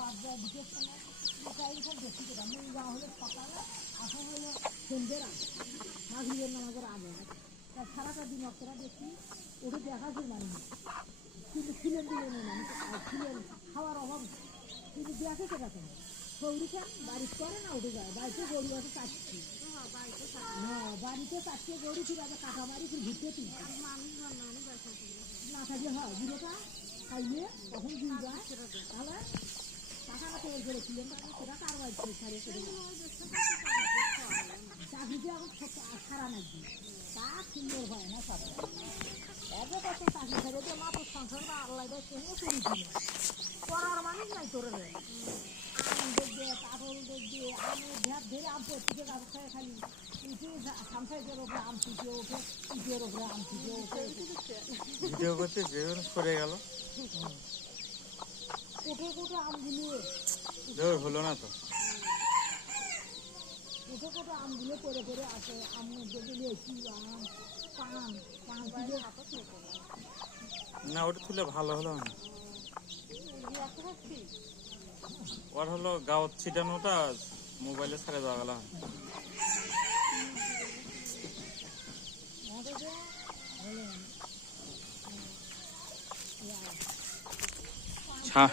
বাদ যায় বিশেষ সময় টাইমটা বেশি করে আমি যাওয়া হলে সকালে আসা হলো সন্ধ্যের আগে মাগরিবের নামাজের আগে তা সারাটা দিন অতটা দেখি ওটা দেখা যায় মানুষ কিন্তু ছিলেন দিলেন মানুষ ছিলেন খাওয়ার অভাব কিন্তু দেখে সেটা কেন সৌরিখান বাড়িতে করে না উঠে যায় বাড়িতে গরু আছে চাচ্ছি হ্যাঁ বাড়িতে চারটে গরু ফিরে আছে কাটা মারি ফির ঘুরতে তুই না থাকলে হয় বুড়োটা খাইয়ে তখন দিয়ে যায় তাহলে টাকাটা তৈরি করেছিলেন সেটা কার বাড়িতে ছাড়িয়ে করে চাকরিতে এখন সারা নাকি তা সুন্দর হয় না সব এত কত চাকরি ছাড়িয়ে দিয়ে মাত্র সংসারটা আল্লাহ দেয় কেন করেছিল করার মানুষ নাই তোরে আম দেখবে কাঠল দেখবে আমের ঢ্যাপ ধরে আম পড়ছে গাছ খায় খালি উঠে সামসাইটের ওপরে আম ফুটে ওঠে ইটের ওপরে আম ফুটে ওঠে ভিডিও করতে যে সরে গেল কোটে কোটে আমগুলো জোর হলো না তো কোটে কোটে আমগুলো করে করে আসে আম দেখে লিচু আম পান পান তুলে না ওটা তুলে ভালো হলো না ওর হলো গাঁত ছিটানোটা মোবাইলে ছেড়ে দেওয়া গেল ছা